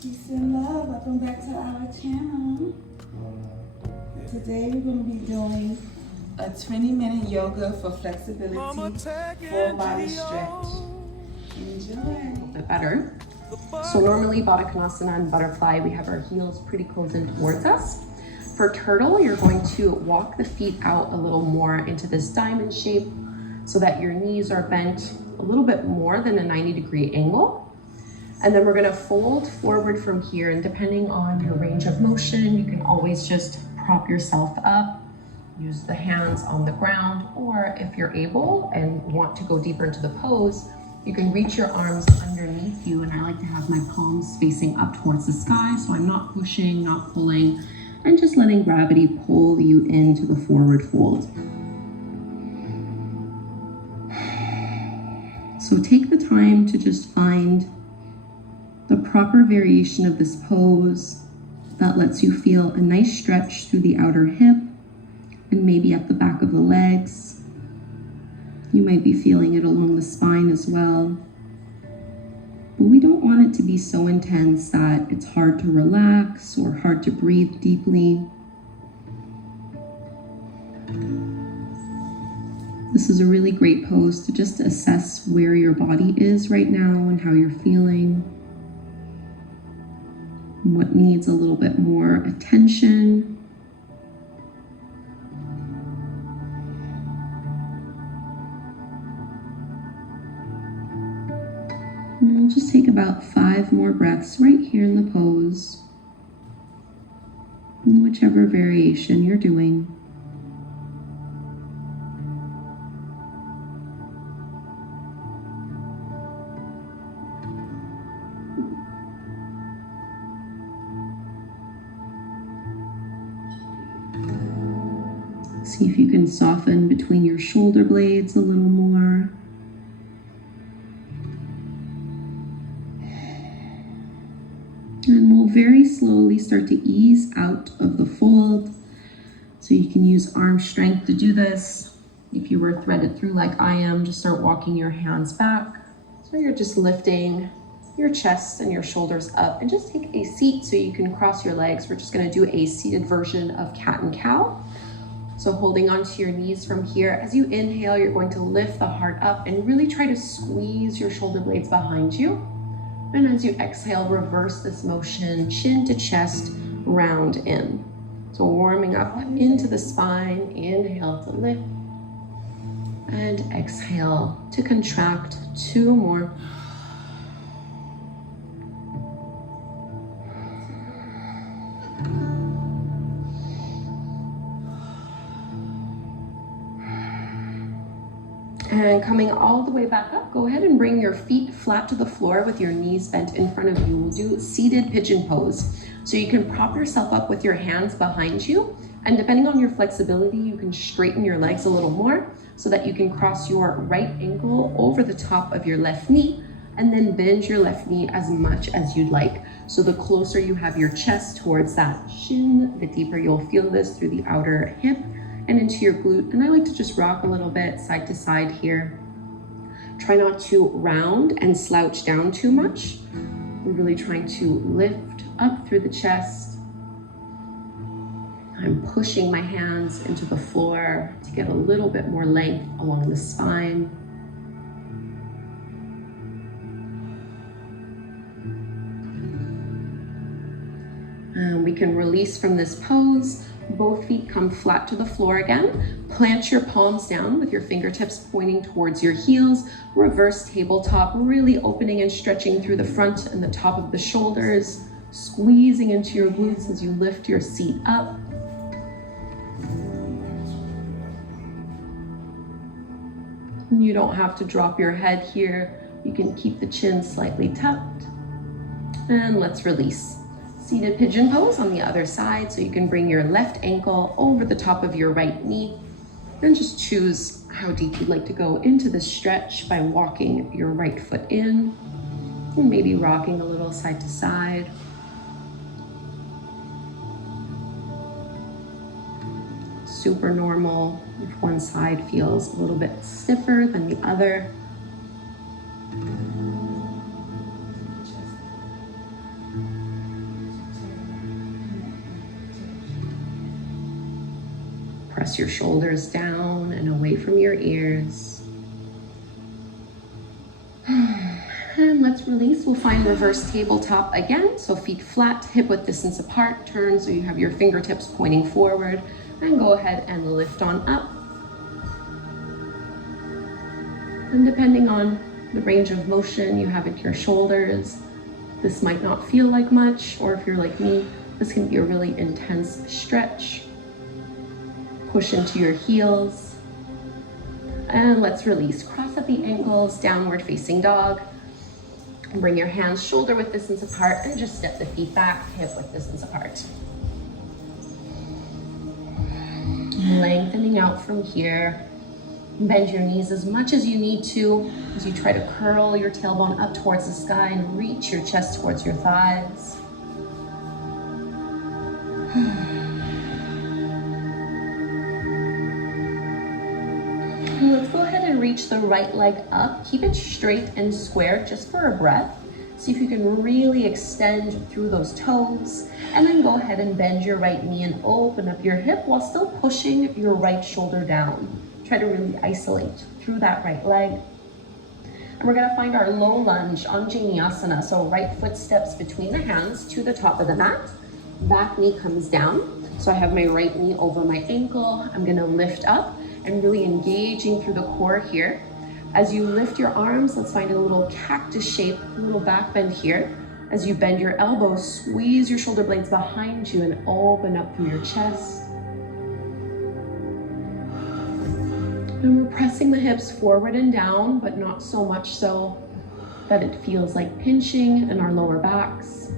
Peace and love. Welcome back to our channel. Today we're going to be doing a 20-minute yoga for flexibility, full body stretch. Enjoy. A little bit better. So normally Baddha Konasana and butterfly, we have our heels pretty close in towards us. For turtle, you're going to walk the feet out a little more into this diamond shape so that your knees are bent a little bit more than a 90-degree angle. And then we're gonna fold forward from here, and depending on your range of motion, you can always just prop yourself up, use the hands on the ground, or if you're able and want to go deeper into the pose, you can reach your arms underneath you, and I like to have my palms facing up towards the sky, so I'm not pushing, not pulling, and just letting gravity pull you into the forward fold. So take the time to just find the proper variation of this pose that lets you feel a nice stretch through the outer hip and maybe at the back of the legs. You might be feeling it along the spine as well. But we don't want it to be so intense that it's hard to relax or hard to breathe deeply. This is a really great pose to just assess where your body is right now and how you're feeling. What needs a little bit more attention. And we'll just take about 5 more breaths right here in the pose, in whichever variation you're doing. See if you can soften between your shoulder blades a little more. And we'll very slowly start to ease out of the fold. So you can use arm strength to do this. If you were threaded through like I am, just start walking your hands back. So you're just lifting your chest and your shoulders up, and just take a seat so you can cross your legs. We're just going to do a seated version of cat and cow. So holding onto your knees from here, as you inhale, you're going to lift the heart up and really try to squeeze your shoulder blades behind you. And as you exhale, reverse this motion, chin to chest, round in. So warming up into the spine, inhale to lift, and exhale to contract. 2 more. And coming all the way back up, go ahead and bring your feet flat to the floor with your knees bent in front of you. We'll do seated pigeon pose. So you can prop yourself up with your hands behind you, and depending on your flexibility, you can straighten your legs a little more so that you can cross your right ankle over the top of your left knee, and then bend your left knee as much as you'd like. So the closer you have your chest towards that shin, the deeper you'll feel this through the outer hip and into your glute. And I like to just rock a little bit side to side here. Try not to round and slouch down too much. We're really trying to lift up through the chest. I'm pushing my hands into the floor to get a little bit more length along the spine. And we can release from this pose. Both feet come flat to the floor again. Plant your palms down with your fingertips pointing towards your heels. Reverse tabletop, really opening and stretching through the front and the top of the shoulders, squeezing into your glutes as you lift your seat up. You don't have to drop your head here. You can keep the chin slightly tucked. And let's release. Seated pigeon pose on the other side, so you can bring your left ankle over the top of your right knee, and just choose how deep you'd like to go into the stretch by walking your right foot in and maybe rocking a little side to side. Super normal if one side feels a little bit stiffer than the other. Press your shoulders down and away from your ears. And let's release. We'll find reverse tabletop again. So feet flat, hip width distance apart. Turn so you have your fingertips pointing forward. And go ahead and lift on up. And depending on the range of motion you have at your shoulders, this might not feel like much, or if you're like me, this can be a really intense stretch. Push into your heels. And let's release. Cross at the ankles, downward facing dog. And bring your hands shoulder width distance apart and just step the feet back, hip width distance apart. Lengthening out from here. Bend your knees as much as you need to as you try to curl your tailbone up towards the sky and reach your chest towards your thighs. Let's go ahead and reach the right leg up. Keep it straight and square just for a breath. See if you can really extend through those toes. And then go ahead and bend your right knee and open up your hip while still pushing your right shoulder down. Try to really isolate through that right leg. And we're gonna find our low lunge, Anjaneyasana. So right foot steps between the hands to the top of the mat. Back knee comes down. So I have my right knee over my ankle. I'm gonna lift up and really engaging through the core here. As you lift your arms, let's find a little cactus shape, a little back bend here. As you bend your elbows, squeeze your shoulder blades behind you and open up through your chest. And we're pressing the hips forward and down, but not so much so that it feels like pinching in our lower backs.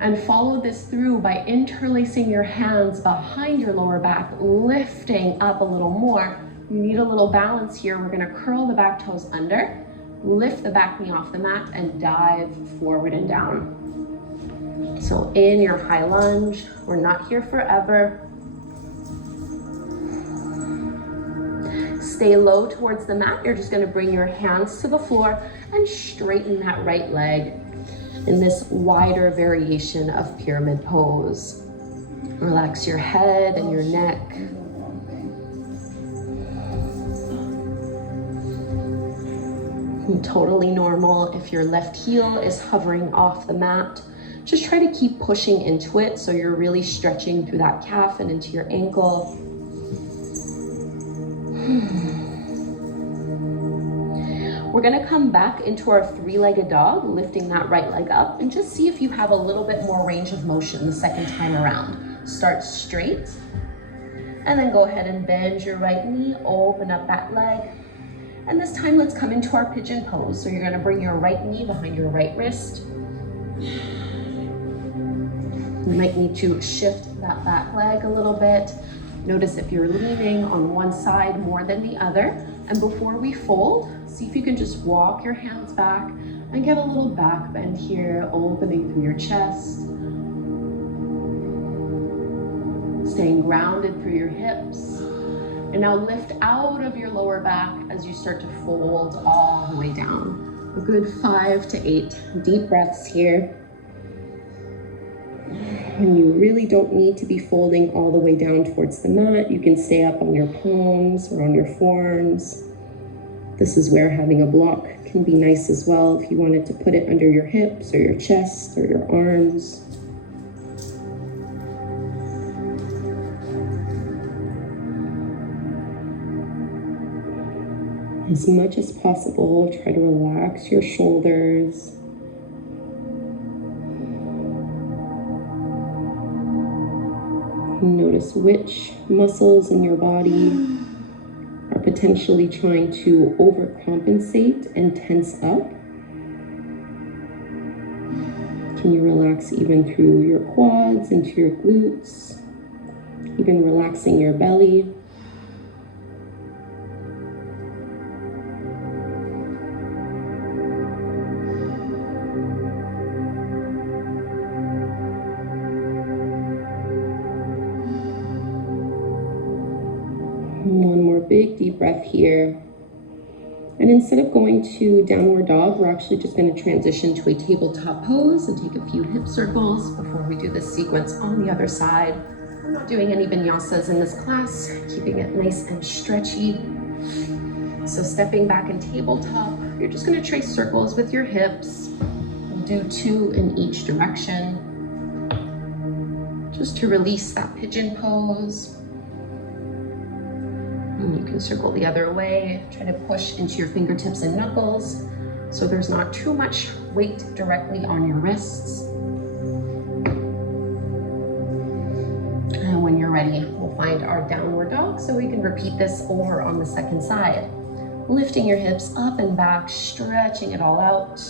And follow this through by interlacing your hands behind your lower back, lifting up a little more. You need a little balance here. We're gonna curl the back toes under, lift the back knee off the mat, and dive forward and down. So in your high lunge, we're not here forever. Stay low towards the mat. You're just gonna bring your hands to the floor and straighten that right leg in this wider variation of pyramid pose. Relax your head and your neck. Totally normal if your left heel is hovering off the mat. Just try to keep pushing into it so you're really stretching through that calf and into your ankle. We're gonna come back into our three-legged dog, lifting that right leg up, and just see if you have a little bit more range of motion the second time around. Start straight, and then go ahead and bend your right knee, open up that leg. And this time, let's come into our pigeon pose. So you're gonna bring your right knee behind your right wrist. You might need to shift that back leg a little bit. Notice if you're leaning on one side more than the other. And before we fold, see if you can just walk your hands back and get a little back bend here, opening through your chest. Staying grounded through your hips. And now lift out of your lower back as you start to fold all the way down. A good 5 to 8 deep breaths here. And you really don't need to be folding all the way down towards the mat. You can stay up on your palms or on your forearms. This is where having a block can be nice as well if you wanted to put it under your hips or your chest or your arms. As much as possible, try to relax your shoulders. Notice which muscles in your body are potentially trying to overcompensate and tense up. Can you relax even through your quads, into your glutes, even relaxing your belly? One more big deep breath here. And instead of going to downward dog, we're actually just going to transition to a tabletop pose and take a few hip circles before we do this sequence on the other side. We're not doing any vinyasas in this class, keeping it nice and stretchy. So stepping back in tabletop, you're just gonna trace circles with your hips. Do 2 in each direction, just to release that pigeon pose. And you can circle the other way. Try to push into your fingertips and knuckles so there's not too much weight directly on your wrists. And when you're ready, we'll find our downward dog so we can repeat this over on the second side. Lifting your hips up and back, stretching it all out.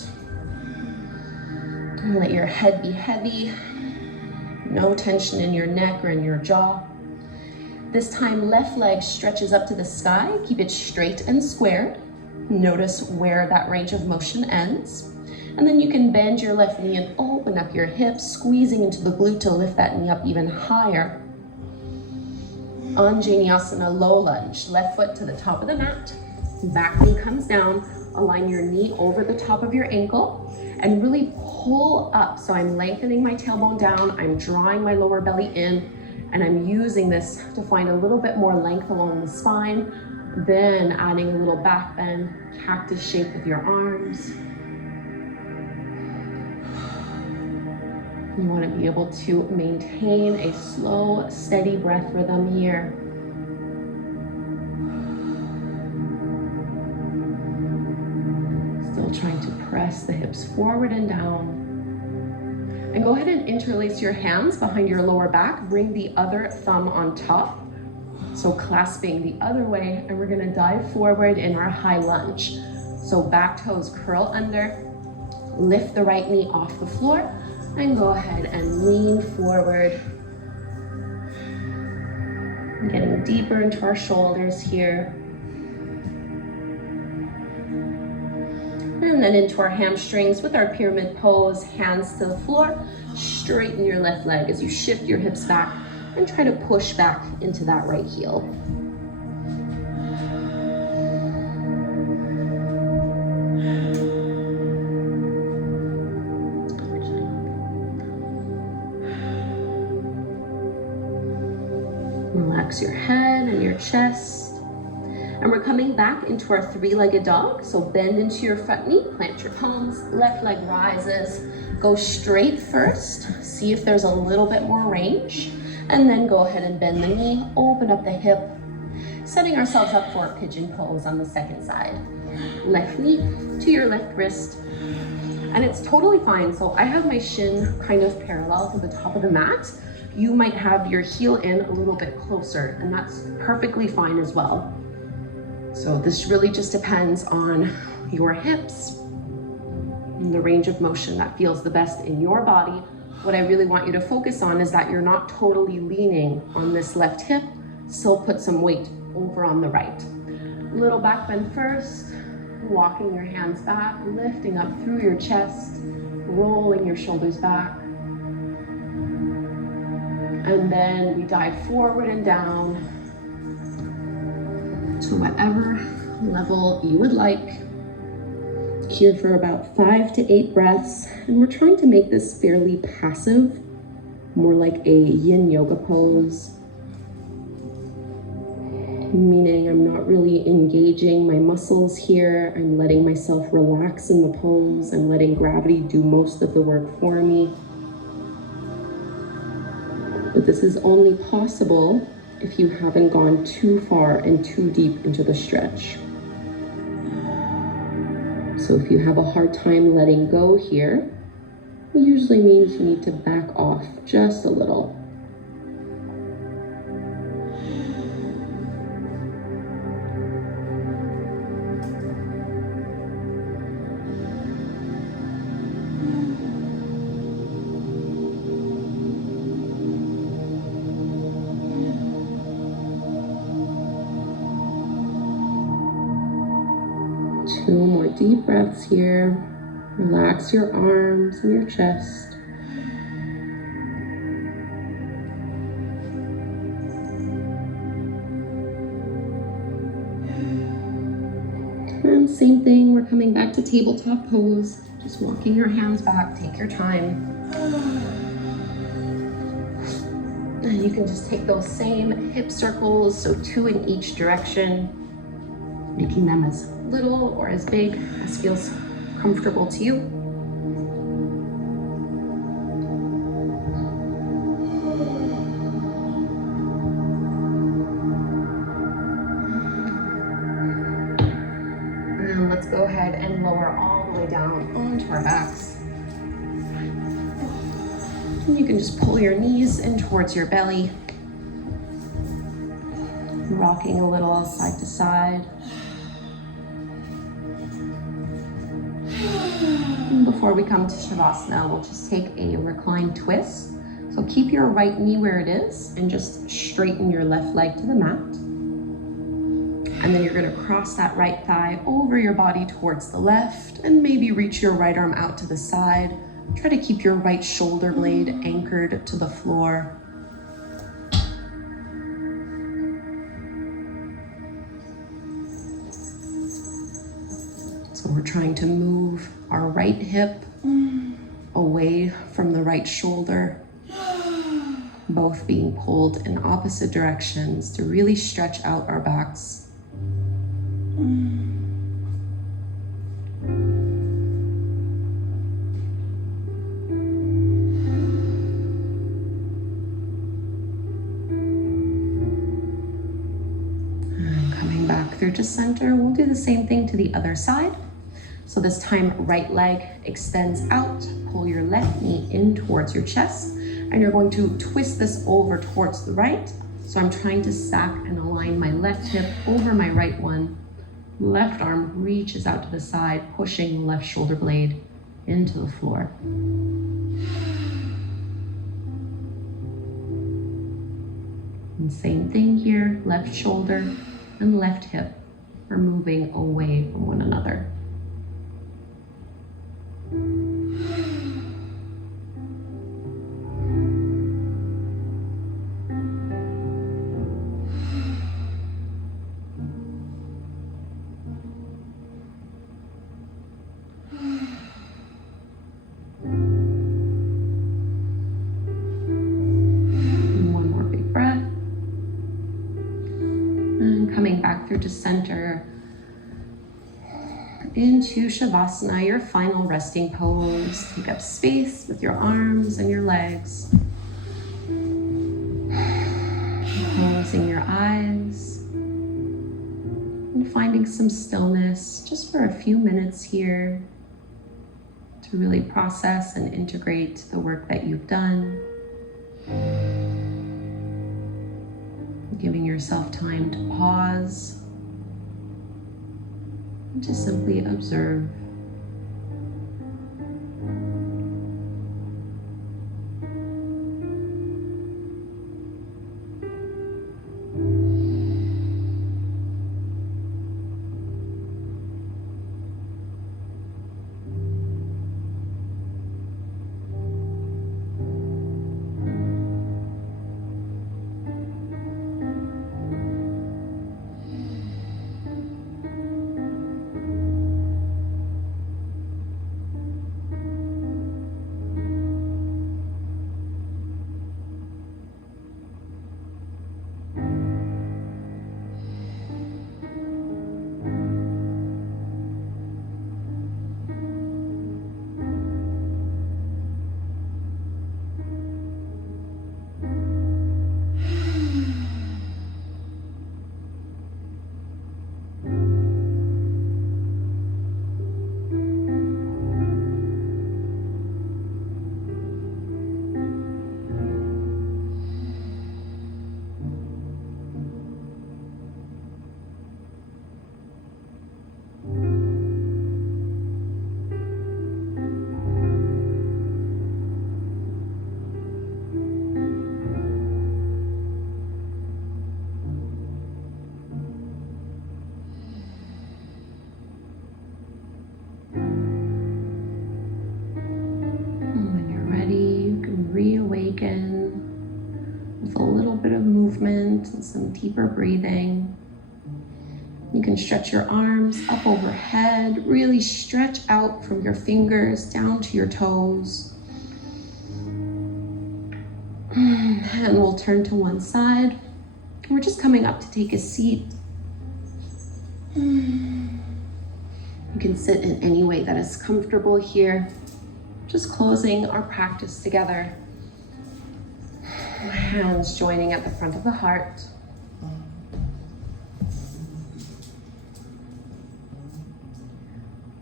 And let your head be heavy. No tension in your neck or in your jaw. This time, left leg stretches up to the sky. Keep it straight and squared. Notice where that range of motion ends. And then you can bend your left knee and open up your hips, squeezing into the glute to lift that knee up even higher. Anjaneyasana, low lunge. Left foot to the top of the mat. Back knee comes down. Align your knee over the top of your ankle and really pull up. So I'm lengthening my tailbone down. I'm drawing my lower belly in. And I'm using this to find a little bit more length along the spine, then adding a little back bend, cactus shape with your arms. You want to be able to maintain a slow, steady breath rhythm here. Still trying to press the hips forward and down. And go ahead and interlace your hands behind your lower back. Bring the other thumb on top. So clasping the other way, and we're gonna dive forward in our high lunge. So back toes curl under, lift the right knee off the floor, and go ahead and lean forward. Getting deeper into our shoulders here. And then into our hamstrings with our pyramid pose, hands to the floor. Straighten your left leg as you shift your hips back and try to push back into that right heel. Relax your head and your chest. And we're coming back into our 3-legged dog. So bend into your front knee, plant your palms, left leg rises. Go straight first, see if there's a little bit more range. And then go ahead and bend the knee, open up the hip, setting ourselves up for a pigeon pose on the second side. Left knee to your left wrist. And it's totally fine. So I have my shin kind of parallel to the top of the mat. You might have your heel in a little bit closer, and that's perfectly fine as well. So this really just depends on your hips and the range of motion that feels the best in your body. What I really want you to focus on is that you're not totally leaning on this left hip, still put some weight over on the right. Little back bend first, walking your hands back, lifting up through your chest, rolling your shoulders back. And then we dive forward and down to whatever level you would like. Here for about 5 to 8 breaths. And we're trying to make this fairly passive, more like a yin yoga pose. Meaning I'm not really engaging my muscles here. I'm letting myself relax in the pose. I'm letting gravity do most of the work for me. But this is only possible if you haven't gone too far and too deep into the stretch. So if you have a hard time letting go here, it usually means you need to back off just a little. Two more deep breaths here. Relax your arms and your chest. And same thing, we're coming back to tabletop pose. Just walking your hands back, take your time. And you can just take those same hip circles, so 2 in each direction, making them as little or as big as feels comfortable to you. And let's go ahead and lower all the way down onto our backs. And you can just pull your knees in towards your belly, rocking a little side to side. And before we come to Shavasana, we'll just take a reclined twist. So keep your right knee where it is and just straighten your left leg to the mat. And then you're going to cross that right thigh over your body towards the left and maybe reach your right arm out to the side. Try to keep your right shoulder blade anchored to the floor. So we're trying to move our right hip away from the right shoulder, both being pulled in opposite directions to really stretch out our backs. And coming back through to center, we'll do the same thing to the other side. So this time, right leg extends out, pull your left knee in towards your chest, and you're going to twist this over towards the right. So I'm trying to stack and align my left hip over my right one. Left arm reaches out to the side, pushing the left shoulder blade into the floor. And same thing here, left shoulder and left hip are moving away from one another. Coming back through to center, into Shavasana, your final resting pose. Take up space with your arms and your legs. Closing your eyes and finding some stillness just for a few minutes here to really process and integrate the work that you've done. Giving yourself time to pause and to simply observe. With a little bit of movement and some deeper breathing. You can stretch your arms up overhead, really stretch out from your fingers down to your toes. And we'll turn to one side. We're just coming up to take a seat. You can sit in any way that is comfortable here. Just closing our practice together. Hands joining at the front of the heart.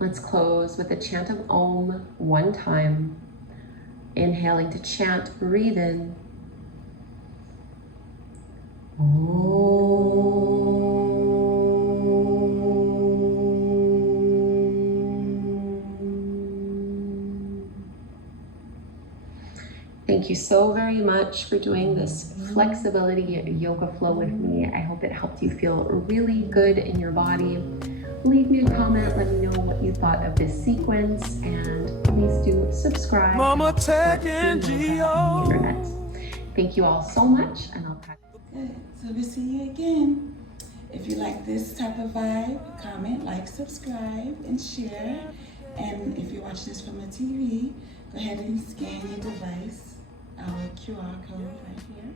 Let's close with a chant of Om one time. Inhaling to chant, breathe in. Thank you so very much for doing this flexibility yoga flow with me. I hope it helped you feel really good in your body. Leave me a comment, let me know what you thought of this sequence, and please do subscribe. Mama TEC Gio. Internet. Thank you all so much, and I'll talk. Good. So we'll see you again. If you like this type of vibe, comment, like, subscribe, and share. And if you watch this from a TV, go ahead and scan your device, our QR code right here.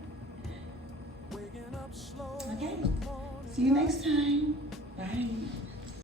Okay. See you next time. Bye.